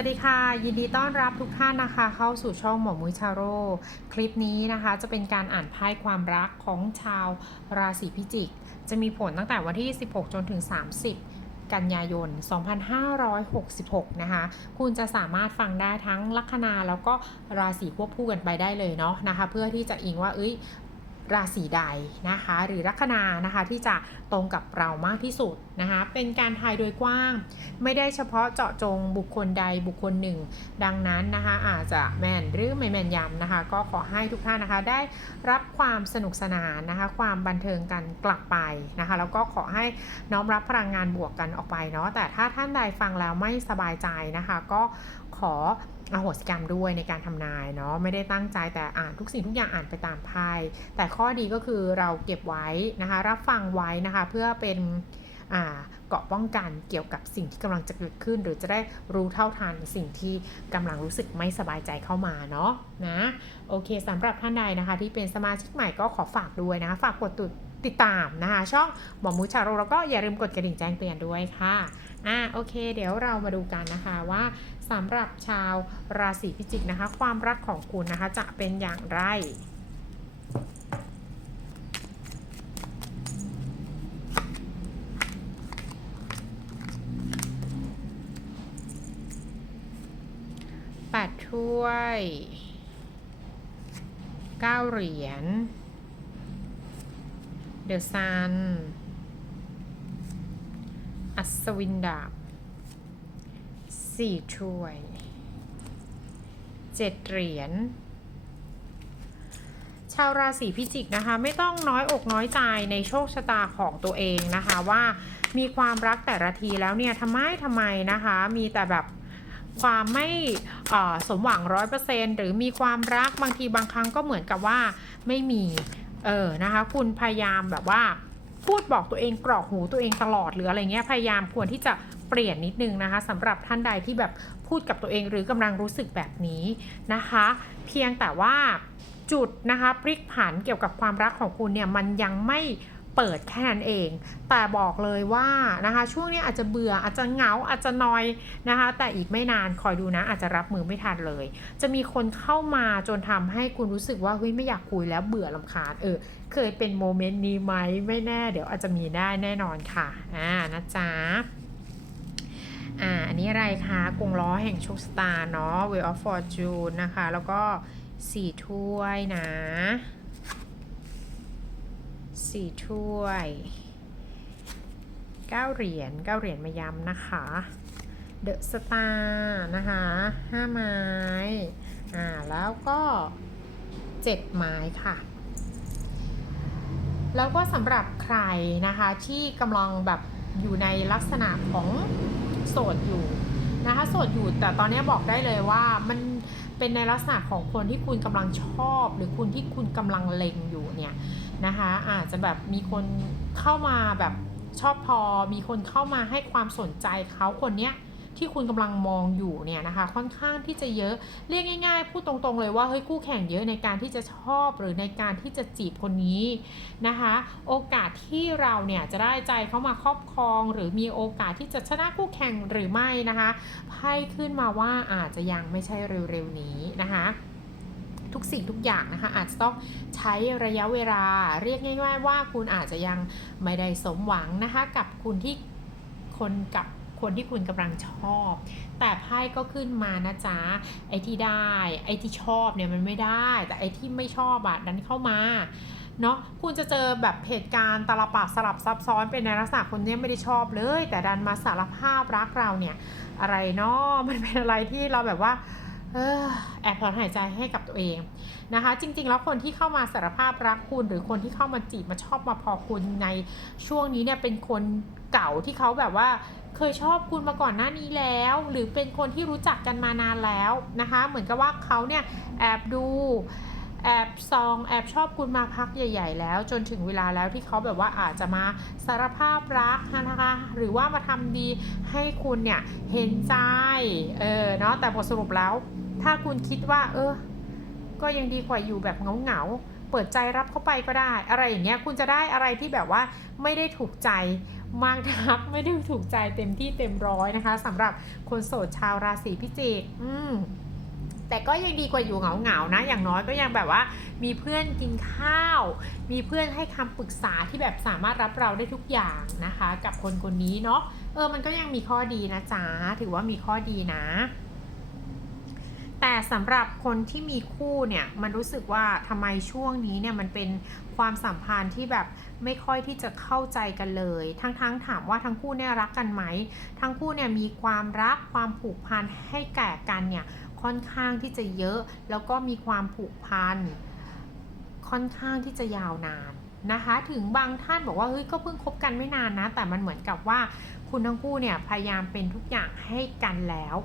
สวัสดีค่ะ ยินดีต้อนรับทุกท่านนะคะ เข้าสู่ช่องหมอมุ้ยชาโร่คลิปนี้นะคะจะเป็นการอ่านไพ่ความรักของชาวราศีพิจิก จะมีผลตั้งแต่วันที่ 16 จนถึง 30กันยายน 2566 นะคะ คุณจะสามารถฟังได้ทั้งลัคนาแล้วก็ราศีควบคู่กันไปได้เลยเนาะนะคะ เพื่อที่จะอิงว่า เอ้ย ราศีใดนะคะ หรือลัคนานะคะที่จะตรงกับเรามากที่สุดนะคะ เป็นการทายโดยกว้าง ไม่ได้เฉพาะเจาะจงบุคคลใดบุคคลหนึ่ง ดังนั้นนะคะอาจจะแมนหรือไม่แมนยำนะคะ ก็ขอให้ทุกท่านนะคะได้รับความสนุกสนานนะคะ ความบันเทิงกันกลับไปนะคะ แล้วก็ขอให้น้อมรับพลังงานบวกกันออกไปเนาะแต่ถ้าท่านใดฟังแล้วไม่สบายใจนะคะ ก็ขอ อโหสิกรรมด้วยในการทำนายเนาะไม่ได้ตั้งใจแต่อ่านทุกสิ่งทุกอย่างอ่านไปตามไพ่แต่ข้อดีก็คือเราเก็บไว้นะคะ รับฟังไว้นะคะเพื่อเป็นเกาะป้องกันเกี่ยวกับสิ่งที่กำลังจะเกิดขึ้น หรือจะได้รู้เท่าทันสิ่งที่กำลังรู้สึกไม่สบายใจเข้ามาเนาะนะโอเคสำหรับท่านใดนะคะ ที่เป็นสมาชิกใหม่ก็ขอฝากด้วยนะคะ ฝากกดติดติดตามนะคะ ช่องหมอมูชาโรแล้วก็อย่าลืมกดกระดิ่งแจ้งเตือนด้วยค่ะอ่าโอเค เดี๋ยวเรามาดูกันนะคะว่า สำหรับชาวราศีพิจิกนะคะ ความรักของคุณนะคะจะเป็นอย่างไรแปดถ้วยเก้าเหรียญเดอะซันอัศวินดาบ สี่ถ้วยเจ็ดเหรียญชาวราศีพิจิกนะคะ ไม่ต้องน้อยอกน้อยใจในโชคชะตาของตัวเองนะคะ ว่ามีความรักแต่ละทีแล้วเนี่ยทำไมทำไมนะคะ มีแต่แบบความไม่สมหวังร้อยเปอร์เซนหรือมีความรักบางทีบางครั้งก็เหมือนกับว่าไม่มีเออนะคะ คุณพยายามแบบว่าพูดบอกตัวเองกรอกหูตัวเองตลอดหรืออะไรเงี้ยพยายามควรที่จะ เปลี่ยนนิดนึงนะคะสำหรับท่านใดที่แบบพูดกับตัวเองหรือกำลังรู้สึกแบบนี้นะคะ เพียงแต่ว่าจุดนะคะพลิกผันเกี่ยวกับความรักของคุณเนี่ยมันยังไม่เปิดแค่นั้นเอง แต่บอกเลยว่านะคะช่วงนี้อาจจะเบื่ออาจจะเหงาอาจจะนอยนะคะ แต่อีกไม่นานคอยดูนะ อาจจะรับมือไม่ทันเลย จะมีคนเข้ามาจนทำให้คุณรู้สึกว่าเฮ้ยไม่อยากคุยแล้วเบื่อลำคาญเออเคยเป็นโมเมนต์นี้ไหมไม่แน่ เดี๋ยวอาจจะมีได้แน่นอนค่ะอ่านะจ๊ะ อ่าอันนี้อะไรคะกงล้อแห่งโชคชะตาเนาะ Wheel of Fortune นะคะ แล้วก็สี่ถ้วยนะสี่ถ้วยเก้าเหรียญเก้าเหรียญมาย้ำนะคะ The Star นะคะห้าไม้อ่าแล้วก็เจ็ดไม้ค่ะแล้วก็สำหรับใครนะคะที่กำลังแบบอยู่ในลักษณะของ โสดอยู่นะคะโสดอยู่แต่ตอนนี้บอกได้เลยว่ามันเป็นในลักษณะของคนที่คุณกำลังชอบ หรือคุณที่คุณกำลังเล็งอยู่เนี่ยนะคะอาจจะแบบมีคนเข้ามาแบบชอบพอ มีคนเข้ามาให้ความสนใจเขาคนเนี้ย ที่คุณกำลังมองอยู่เนี่ยนะคะ ค่อนข้างที่จะเยอะเรียกง่ายๆพูดตรงๆเลยว่าเฮ้ยคู่แข่งเยอะในการที่จะชอบหรือในการที่จะจีบคนนี้นะคะ โอกาสที่เราเนี่ยจะได้ใจเขามาครอบครอง หรือมีโอกาสที่จะชนะคู่แข่งหรือไม่นะคะไพ่ขึ้นมาว่าอาจจะยังไม่ใช่เร็วๆนี้นะคะทุกสิ่งทุกอย่างนะคะอาจจะต้องใช้ระยะเวลาเรียกง่าย ๆ ว่าคุณอาจจะยังไม่ได้สมหวังนะคะกับคุณที่คนกับ คนที่คุณกำลังชอบ แต่ไพ่ก็ขึ้นมานะจ๊ะไอ้ที่ได้ ไอ้ที่ชอบเนี่ยมันไม่ได้ แต่ไอ้ที่ไม่ชอบอะดันเข้ามาเนาะคุณจะเจอแบบเหตุการณ์ตลปักสลับซับซ้อนเป็นในลักษณะคนเนี้ยไม่ได้ชอบเลย แต่ดันมาสารภาพรักเราเนี่ยอะไรเนาะมันเป็นอะไรที่เราแบบว่า แอบถอนหายใจให้กับตัวเองนะคะ จริง ๆ แล้วคนที่เข้ามาสารภาพรักคุณ หรือคนที่เข้ามาจีบมาชอบมาพอคุณในช่วงนี้เนี่ยเป็นคนเก่าที่เขาแบบว่าเคยชอบคุณมาก่อนหน้านี้แล้ว หรือเป็นคนที่รู้จักกันมานานแล้วนะคะ เหมือนกับว่าเขาเนี่ยแอบดูแอบซองแอบชอบคุณมาพักใหญ่ ๆ แล้ว จนถึงเวลาแล้วที่เขาแบบว่าอาจจะมาสารภาพรักนะคะหรือว่ามาทำดีให้คุณเนี่ยเห็นใจเออเนาะแต่บทสรุปแล้ว ถ้าคุณคิดว่า เออ ก็ยังดีกว่าอยู่แบบเหงาๆ เปิดใจรับเข้าไปก็ได้ อะไรอย่างเงี้ย คุณจะได้อะไรที่แบบว่าไม่ได้ถูกใจมากนัก ไม่ได้ถูกใจเต็มที่เต็มร้อยนะคะสำหรับคนโสดชาวราศีพิจิก อืมแต่ก็ยังดีกว่าอยู่เหงาๆนะ อย่างน้อยก็ยังแบบว่า มีเพื่อนกินข้าว มีเพื่อนให้คำปรึกษาที่แบบสามารถรับเราได้ทุกอย่างนะคะ กับคนคนนี้เนาะ เออ มันก็ยังมีข้อดีนะจ๊ะ ถือว่ามีข้อดีนะ แต่สำหรับคนที่มีคู่เนี่ยมันรู้สึกว่าทำไมช่วงนี้เนี่ยมันเป็นความสัมพันธ์ที่แบบไม่ค่อยที่จะเข้าใจกันเลย ทั้งๆถถามว่าทั้งคู่เนี่ยรักกันไหม ทั้งคู่เนี่ยมีความรักความผูกพันให้แก่กันเนี่ยค่อนข้างที่จะเยอะ แล้วก็มีความผูกพันค่อนข้างที่จะยาวนานนะคะ ถึงบางท่านบอกว่าเฮ้ยก็เพิ่งคบกันไม่นานนะ แต่มันเหมือนกับว่าคุณทั้งคู่เนี่ยพยายามเป็นทุกอย่างให้กันแล้ว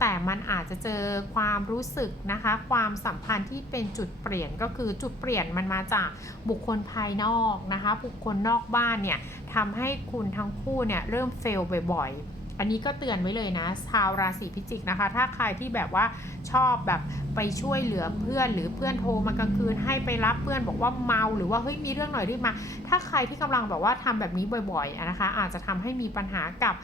แต่มันอาจจะเจอความรู้สึกนะคะ ความสัมพันธ์ที่เป็นจุดเปลี่ยนก็คือจุดเปลี่ยนมันมาจากบุคคลภายนอกนะคะ บุคคลนอกบ้านเนี่ยทำให้คุณทั้งคู่เนี่ยเริ่มเฟลบ่อยๆ อันนี้ก็เตือนไว้เลยนะชาวราศีพิจิกนะคะ ถ้าใครที่แบบว่าชอบแบบไปช่วยเหลือเพื่อน หรือเพื่อนโทรมากลางคืนให้ไปรับเพื่อนบอกว่าเมาหรือว่าเฮ้ยมีเรื่องหน่อยรีบมา ถ้าใครที่กำลังแบบว่าทำแบบนี้บ่อยๆนะคะ อาจจะทำให้มีปัญหากับ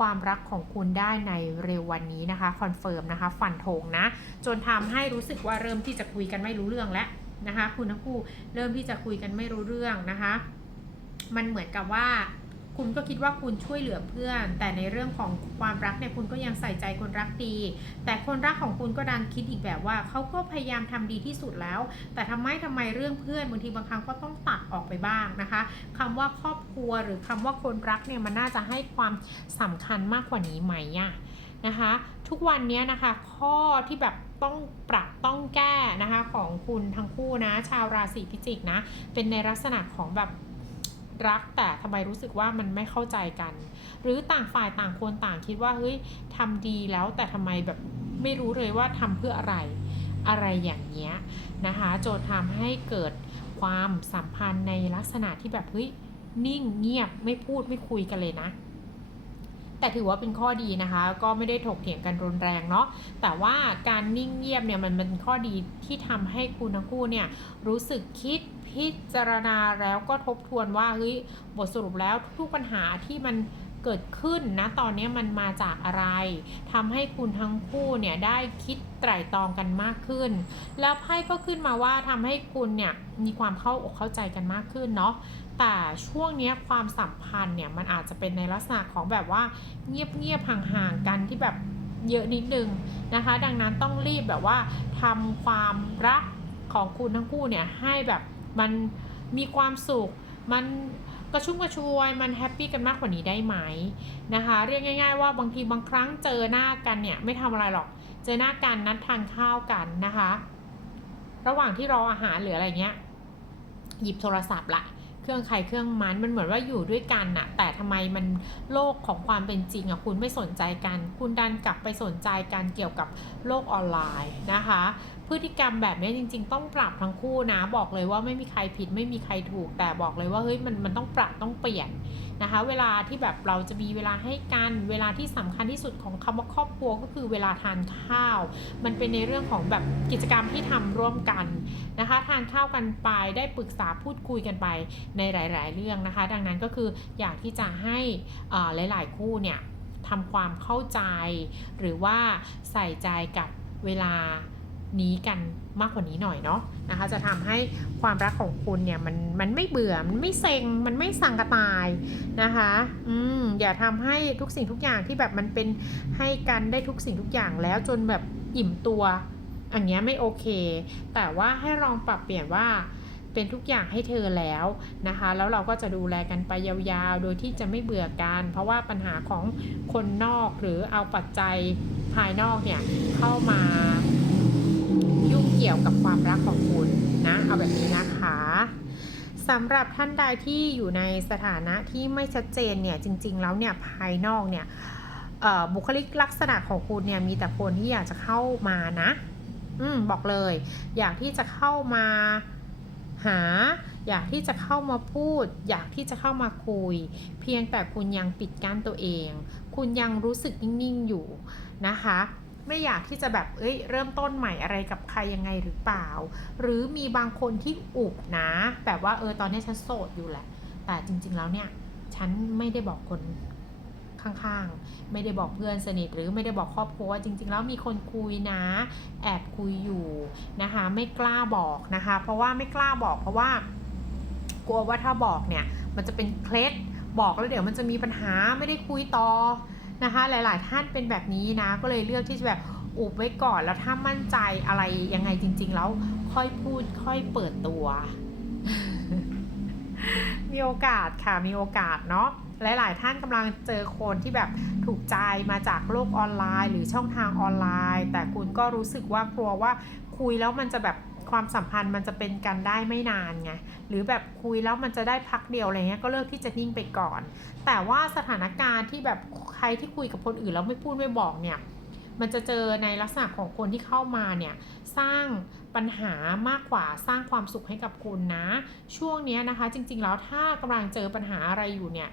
ความรักของคุณได้ในเร็ววันนี้นะคะคอนเฟิร์มนะคะฟันธงนะ จนทำให้รู้สึกว่าเริ่มที่จะคุยกันไม่รู้เรื่องแล้วนะคะ คุณทั้งคู่เริ่มที่จะคุยกันไม่รู้เรื่องนะคะ มันเหมือนกับว่า คุณก็คิดว่าคุณช่วยเหลือเพื่อน แต่ในเรื่องของความรักเนี่ยคุณก็ยังใส่ใจคนรักดี แต่คนรักของคุณก็ดันคิดอีกแบบว่าเขาก็พยายามทำดีที่สุดแล้ว แต่ทำไมทำไมเรื่องเพื่อนบางทีบางครั้งก็ต้องตัดออกไปบ้างนะคะคำว่าครอบครัวหรือคำว่าคนรักเนี่ยมันน่าจะให้ความสำคัญมากกว่านี้ไหมอะนะคะ ทุกวันนี้นะคะข้อที่แบบต้องปรับต้องแก้นะคะของคุณทั้งคู่นะชาวราศีพิจิกนะเป็นในลักษณะของแบบ รักแต่ทำไมรู้สึกว่ามันไม่เข้าใจกัน หรือต่างฝ่ายต่างคนต่างคิดว่าเฮ้ยทำดีแล้วแต่ทำไมแบบไม่รู้เลยว่าทำเพื่ออะไรอะไรอย่างเงี้ยนะคะโจนทำให้เกิดความสัมพันธ์ในลักษณะที่แบบเฮ้ยนิ่งเงียบไม่พูดไม่คุยกันเลยนะ แต่ถือว่าเป็นข้อดีนะคะ ก็ไม่ได้ถกเถียงกันรุนแรงเนาะแต่ว่าการนิ่งเงียบเนี่ยมันเป็นข้อดีที่ทำให้คุณทั้งคู่เนี่ยรู้สึกคิดพิจารณาแล้วก็ทบทวนว่าเฮ้ยบทสรุปแล้วทุกปัญหาที่มันเกิดขึ้นนะตอนนี้มันมาจากอะไรทำให้คุณทั้งคู่เนี่ยได้คิดไตร่ตรองกันมากขึ้น แล้วไพ่ก็ขึ้นมาว่าทำให้คุณเนี่ยมีความเข้าอกเข้าใจกันมากขึ้นเนาะ แต่ช่วงนี้ความสัมพันธ์เนี่ยมันอาจจะเป็นในลักษณะของแบบว่าเงียบๆห่างๆกันที่แบบเยอะนิดนึงนะคะ ดังนั้นต้องรีบแบบว่าทำความรักของคุณทั้งคู่เนี่ยให้แบบมันมีความสุข มันกระชุ่มกระชวยมันแฮปปี้กันมากกว่านี้ได้ไหมนะคะ เรียกง่าย ๆ ว่าบางทีบางครั้งเจอหน้ากันเนี่ยไม่ทำอะไรหรอก เจอหน้ากันนัดทานข้าวกันนะคะ ระหว่างที่รออาหารหรืออะไรเงี้ยหยิบโทรศัพท์ละ เครื่องใครเครื่องมันมันเหมือนว่าอยู่ด้วยกันน่ะ แต่ทำไมมันโลกของความเป็นจริงอะคุณไม่สนใจกัน คุณดันกลับไปสนใจกันเกี่ยวกับโลกออนไลน์นะคะ พฤติกรรมแบบนี้จริง ๆ ต้องปรับทั้งคู่นะ บอกเลยว่าไม่มีใครผิดไม่มีใครถูก แต่บอกเลยว่าเฮ้ยมันมันต้องปรับต้องเปลี่ยน นะคะ เวลาที่แบบเราจะมีเวลาให้กันเวลาที่สำคัญที่สุดของคำว่าครอบครัวก็คือเวลาทานข้าว มันเป็นในเรื่องของแบบกิจกรรมที่ทำร่วมกันนะคะ ทานข้าวกันไปได้ปรึกษาพูดคุยกันไปในหลาย ๆ เรื่องนะคะ ดังนั้นก็คืออยากที่จะให้หลาย ๆ คู่เนี่ยทำความเข้าใจ หรือว่าใส่ใจกับเวลานี้กัน มากกว่านี้หน่อยเนาะนะคะ จะทำให้ความรักของคุณเนี่ยมันมันไม่เบื่อ มันไม่เซ็ง มันไม่สังกะตายนะคะ อืมอย่าทำให้ทุกสิ่งทุกอย่างที่แบบมันเป็นให้กันได้ทุกสิ่งทุกอย่างแล้วจนแบบอิ่มตัวอันเนี้ยไม่โอเค แต่ว่าให้ลองปรับเปลี่ยนว่าเป็นทุกอย่างให้เธอแล้วนะคะ แล้วเราก็จะดูแลกันไปยาวๆ โดยที่จะไม่เบื่อกัน เพราะว่าปัญหาของคนนอกหรือเอาปัจจัยภายนอกเนี่ยเข้ามา ยุ่งเกี่ยวกับความรักของคุณนะเอาแบบนี้นะคะสำหรับท่านใดที่อยู่ในสถานะที่ไม่ชัดเจนเนี่ยจริง ๆ แล้วเนี่ยภายนอกเนี่ยบุคลิกลักษณะของคุณเนี่ยมีแต่คนที่อยากจะเข้ามานะอืมบอกเลย อยากที่จะเข้ามาหา อยากที่จะเข้ามาพูด อยากที่จะเข้ามาคุย เพียงแต่คุณยังปิดกั้นตัวเอง คุณยังรู้สึกนิ่ง ๆ อยู่นะคะ ไม่อยากที่จะแบบเอ้ยเริ่มต้นใหม่อะไรกับใครยังไงหรือเปล่า หรือมีบางคนที่อุบนะ แบบว่าเออตอนนี้ฉันโสดอยู่แหละ แต่จริง ๆแล้วเนี่ย ฉันไม่ได้บอกคนข้างๆ ไม่ได้บอกเพื่อนสนิทหรือไม่ได้บอกครอบครัวว่าจริง ๆ แล้วมีคนคุยนะ แอบคุยอยู่นะคะ ไม่กล้าบอกนะคะ เพราะว่าไม่กล้าบอกเพราะว่า กลัวว่าถ้าบอกเนี่ย มันจะเป็นเคล็ดบอกแล้วเดี๋ยวมันจะมีปัญหาไม่ได้คุยต่อ นะคะ หลาย ๆ ท่านเป็นแบบนี้นะ ก็เลยเลือกที่จะแบบอุบไว้ก่อนแล้วถ้ามั่นใจอะไรยังไงจริง ๆ แล้วค่อยพูดค่อยเปิดตัว มีโอกาสค่ะมีโอกาสเนาะหลาย ๆ ท่านกำลังเจอคนที่แบบถูกใจมาจากโลกออนไลน์ หรือช่องทางออนไลน์ แต่คุณก็รู้สึกว่ากลัวว่าคุยแล้วมันจะแบบ ความสัมพันธ์มันจะเป็นกันได้ไม่นานไงหรือแบบคุยแล้วมันจะได้พักเดียวอะไรเงี้ยก็เลือกที่จะนิ่งไปก่อน แต่ว่าสถานการณ์ที่แบบใครที่คุยกับคนอื่นแล้วไม่พูดไม่บอกเนี่ยมันจะเจอในลักษณะของคนที่เข้ามาเนี่ยสร้างปัญหามากกว่าสร้างความสุขให้กับคุณนะ ช่วงนี้นะคะ จริงๆแล้วถ้ากำลังเจอปัญหาอะไรอยู่เนี่ย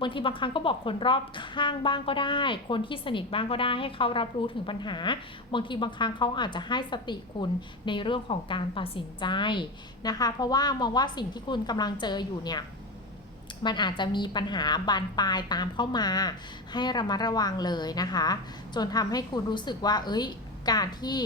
บางทีบางครั้งก็บอกคนรอบข้างบ้างก็ได้ คนที่สนิทบ้างก็ได้ให้เขารับรู้ถึงปัญหา บางทีบางครั้งเขาอาจจะให้สติคุณในเรื่องของการตัดสินใจนะคะ เพราะว่ามองว่าสิ่งที่คุณกำลังเจออยู่เนี่ยมันอาจจะมีปัญหาบานปลายตามเข้ามา ให้ระมัดระวังเลยนะคะ จนทำให้คุณรู้สึกว่า เอ้ยการที่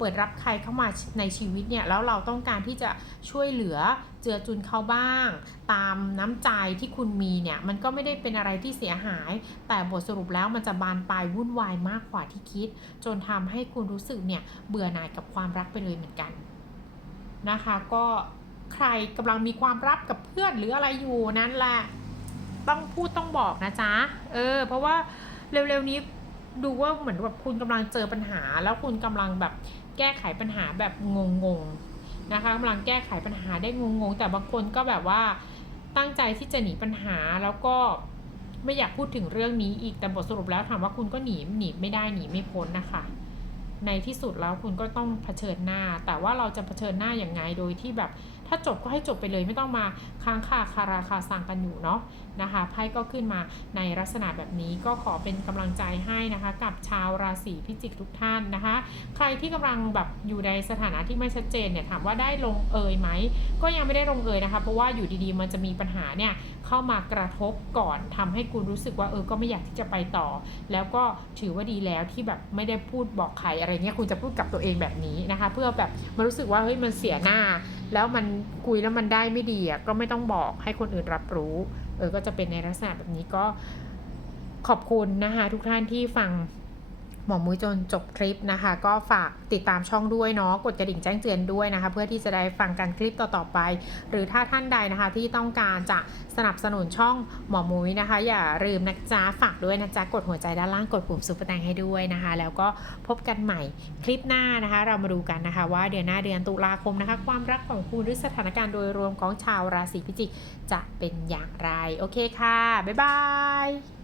เปิดรับใครเข้ามาในชีวิตเนี่ยแล้วเราต้องการที่จะช่วยเหลือเจือจุนเขาบ้าง ตามน้ำใจที่คุณมีเนี่ยมันก็ไม่ได้เป็นอะไรที่เสียหาย แต่บทสรุปแล้วมันจะบานปลายวุ่นวายมากกว่าที่คิด จนทำให้คุณรู้สึกเนี่ยเบื่อหน่ายกับความรักไปเลยเหมือนกันนะคะก็ใครกำลังมีความรักกับเพื่อนหรืออะไรอยู่นั่นแหละต้องพูดต้องบอกนะจ๊ะ เออ เพราะว่าเร็วๆนี้ดูว่าเหมือนแบบคุณกำลังเจอปัญหา แล้วคุณกำลังแบบ แก้ไขปัญหาแบบงงๆนะคะกำลังแก้ไขปัญหาได้งงๆ แต่บางคนก็แบบว่าตั้งใจที่จะหนีปัญหาแล้วก็ไม่อยากพูดถึงเรื่องนี้อีกแต่บทสรุปแล้วถามว่าคุณก็หนีหนีไม่ได้หนีไม่พ้นนะคะ ในที่สุดแล้วคุณก็ต้องเผชิญหน้า แต่ว่าเราจะเผชิญหน้าอย่างไงโดยที่แบบ ถ้าจบก็ให้จบไปเลยไม่ต้องมาค้างคาคาราคาซังกันอยู่เนาะนะคะไพ่ก็ขึ้นมาในลักษณะแบบนี้ก็ขอเป็นกำลังใจให้นะคะ กับชาวราศีพิจิกทุกท่านนะคะ ใครที่กำลังแบบอยู่ในสถานะที่ไม่ชัดเจนเนี่ยถามว่าได้ลงเอยไหมก็ยังไม่ได้ลงเอยนะคะ เพราะว่าอยู่ดีๆ มันจะมีปัญหาเนี่ยเข้ามากระทบก่อนทำให้คุณรู้สึกว่าเออก็ไม่อยากที่จะไปต่อ แล้วก็ถือว่าดีแล้วที่แบบไม่ได้พูดบอกใครอะไรเงี้ยคุณจะพูดกับตัวเองแบบนี้นะคะ เพื่อแบบมันรู้สึกว่าเฮ้ยมันเสียหน้า แล้วมันคุยแล้วมันได้ไม่ดีอะก็ไม่ต้องบอกให้คนอื่นรับรู้ เออก็จะเป็นในลักษณะแบบนี้ก็ขอบคุณนะคะทุกท่านที่ฟัง มอมุ้ยจนจบคลิปนะคะ ก็ฝากติดตามช่องด้วยเนาะกดกระดิ่งแจ้งเตือนด้วยนะคะ เพื่อที่จะได้ฟังการคลิปต่อๆไป หรือถ้าท่านใดนะคะที่ต้องการจะสนับสนุนช่องหมอมุ้ยนะคะ อย่าลืมนะจ๊ะฝากด้วยนะจ๊ะกดหัวใจด้านล่างกดปุ่มซุปเปอร์แตงให้ด้วยนะคะ แล้วก็พบกันใหม่คลิปหน้านะคะ เรามาดูกันนะคะ ว่าเดือนหน้าเดือนตุลาคมนะคะ ความรักของคุณหรือสถานการณ์โดยรวมของชาวราศีพิจิกจะเป็นอย่างไรโอเคค่ะบ๊ายบาย